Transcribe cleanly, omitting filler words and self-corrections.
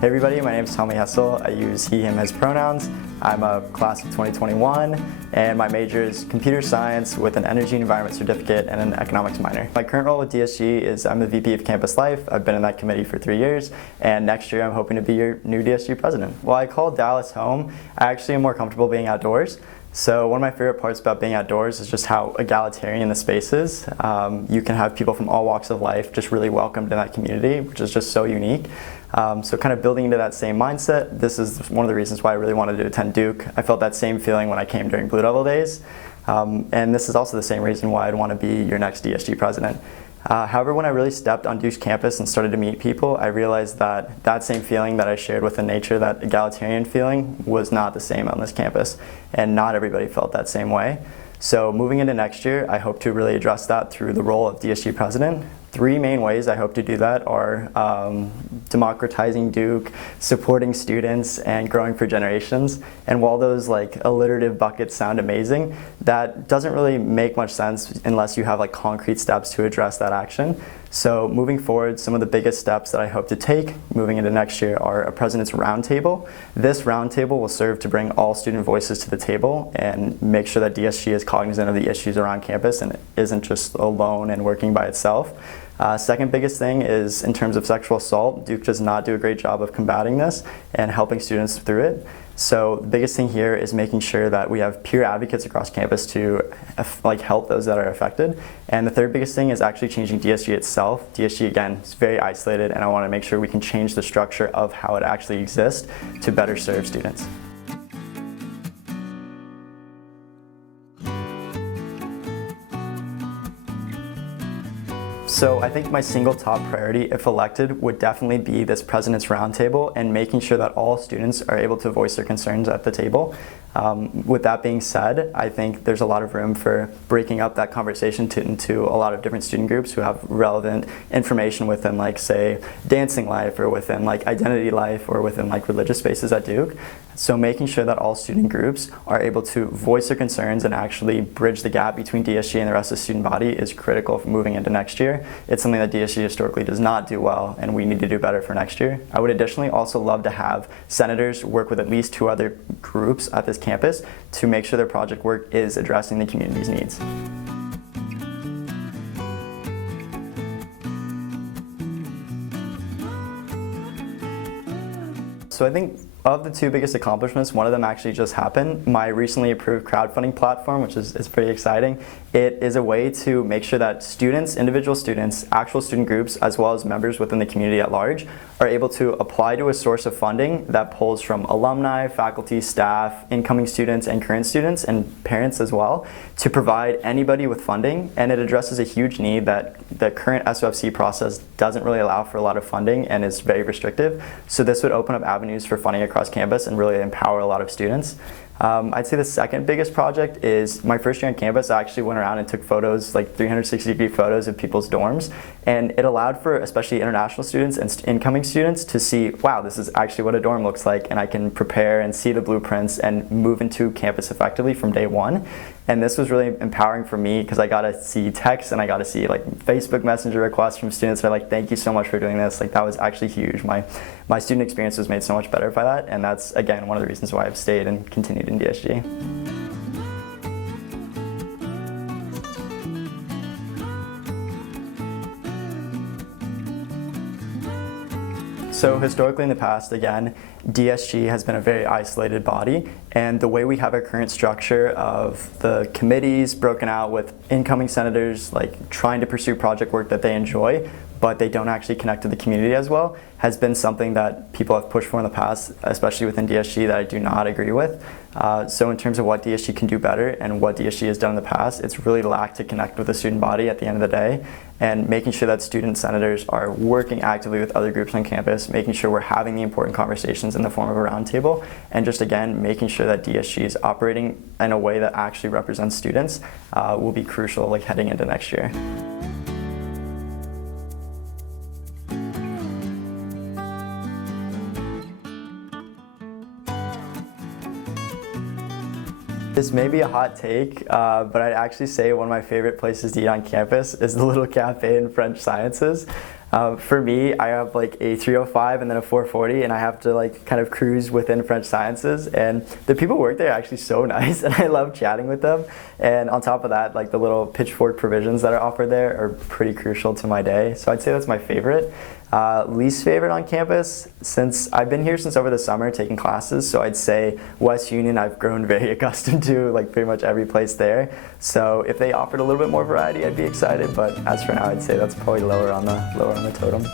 Hey everybody, my name is Tommy Hessel. I use he, him as pronouns. I'm a class of 2021 and my major is computer science with an energy and environment certificate and an economics minor. My current role with DSG is I'm the VP of Campus Life. I've been in that committee for 3 years and next year I'm hoping to be your new DSG president. While I call Dallas home, I actually am more comfortable being outdoors. So one of my favorite parts about being outdoors is just how egalitarian the space is. You can have people from all walks of life just really welcomed in that community, which is just so unique. So kind of building into that same mindset, this is one of the reasons why I really wanted to attend Duke. I felt that same feeling when I came during Blue Devil days. And this is also the same reason why I'd want to be your next DSG president. However, when I really stepped on Duke's campus and started to meet people, I realized that that same feeling that I shared with the nature, that egalitarian feeling, was not the same on this campus. And not everybody felt that same way. So moving into next year, I hope to really address that through the role of DSG president. 3 main ways I hope to do that are democratizing Duke, supporting students, and growing for generations. And while those like alliterative buckets sound amazing, that doesn't really make much sense unless you have like concrete steps to address that action. So moving forward, some of the biggest steps that I hope to take moving into next year are a President's Roundtable. This roundtable will serve to bring all student voices to the table and make sure that DSG is cognizant of the issues around campus and isn't just alone and working by itself. Second biggest thing is in terms of sexual assault. Duke does not do a great job of combating this and helping students through it. So the biggest thing here is making sure that we have peer advocates across campus to help those that are affected. And the third biggest thing is actually changing DSG itself. DSG, again, is very isolated, and I want to make sure we can change the structure of how it actually exists to better serve students. So I think my single top priority, if elected, would definitely be this President's Roundtable and making sure that all students are able to voice their concerns at the table. With that being said, I think there's a lot of room for breaking up that conversation into a lot of different student groups who have relevant information within, like, say, dancing life or within, like, identity life or within, like, religious spaces at Duke. So making sure that all student groups are able to voice their concerns and actually bridge the gap between DSG and the rest of the student body is critical for moving into next year. It's something that DSG historically does not do well, and we need to do better for next year. I would additionally also love to have senators work with at least 2 other groups at this campus to make sure their project work is addressing the community's needs. So I think of the 2 biggest accomplishments, one of them actually just happened. My recently approved crowdfunding platform, which is pretty exciting. It is a way to make sure that students, individual students, actual student groups, as well as members within the community at large, are able to apply to a source of funding that pulls from alumni, faculty, staff, incoming students, and current students, and parents as well, to provide anybody with funding. And it addresses a huge need that the current SOFC process doesn't really allow for a lot of funding and is very restrictive. So this would open up avenues for funding across campus and really empower a lot of students. I'd say the second biggest project is my first year on campus. I actually went around and took photos, like 360-degree photos of people's dorms, and it allowed for especially international students and incoming students to see, wow, this is actually what a dorm looks like, and I can prepare and see the blueprints and move into campus effectively from day one. And this was really empowering for me because I got to see texts and I got to see like Facebook Messenger requests from students that are like, thank you so much for doing this. Like, that was actually huge. My student experience was made so much better by that, and that's, again, one of the reasons why I've stayed and continued in DSG. So historically in the past, again, DSG has been a very isolated body, and the way we have our current structure of the committees broken out with incoming senators like trying to pursue project work that they enjoy, but they don't actually connect to the community as well, has been something that people have pushed for in the past, especially within DSG, that I do not agree with. So in terms of what DSG can do better and what DSG has done in the past, it's really lacked to connect with the student body at the end of the day, and making sure that student senators are working actively with other groups on campus, making sure we're having the important conversations in the form of a roundtable, and just, again, making sure that DSG is operating in a way that actually represents students will be crucial, like, heading into next year. This may be a hot take, but I'd actually say one of my favorite places to eat on campus is the little cafe in French Sciences. For me, I have like a 305 and then a 440, and I have to like kind of cruise within French Sciences. And the people who work there are actually so nice, and I love chatting with them. And on top of that, like the little pitchfork provisions that are offered there are pretty crucial to my day. So I'd say that's my favorite. Least favorite on campus, since I've been here since over the summer taking classes, so I'd say West Union I've grown very accustomed to, like pretty much every place there. So if they offered a little bit more variety, I'd be excited, but as for now, I'd say that's probably lower on the totem.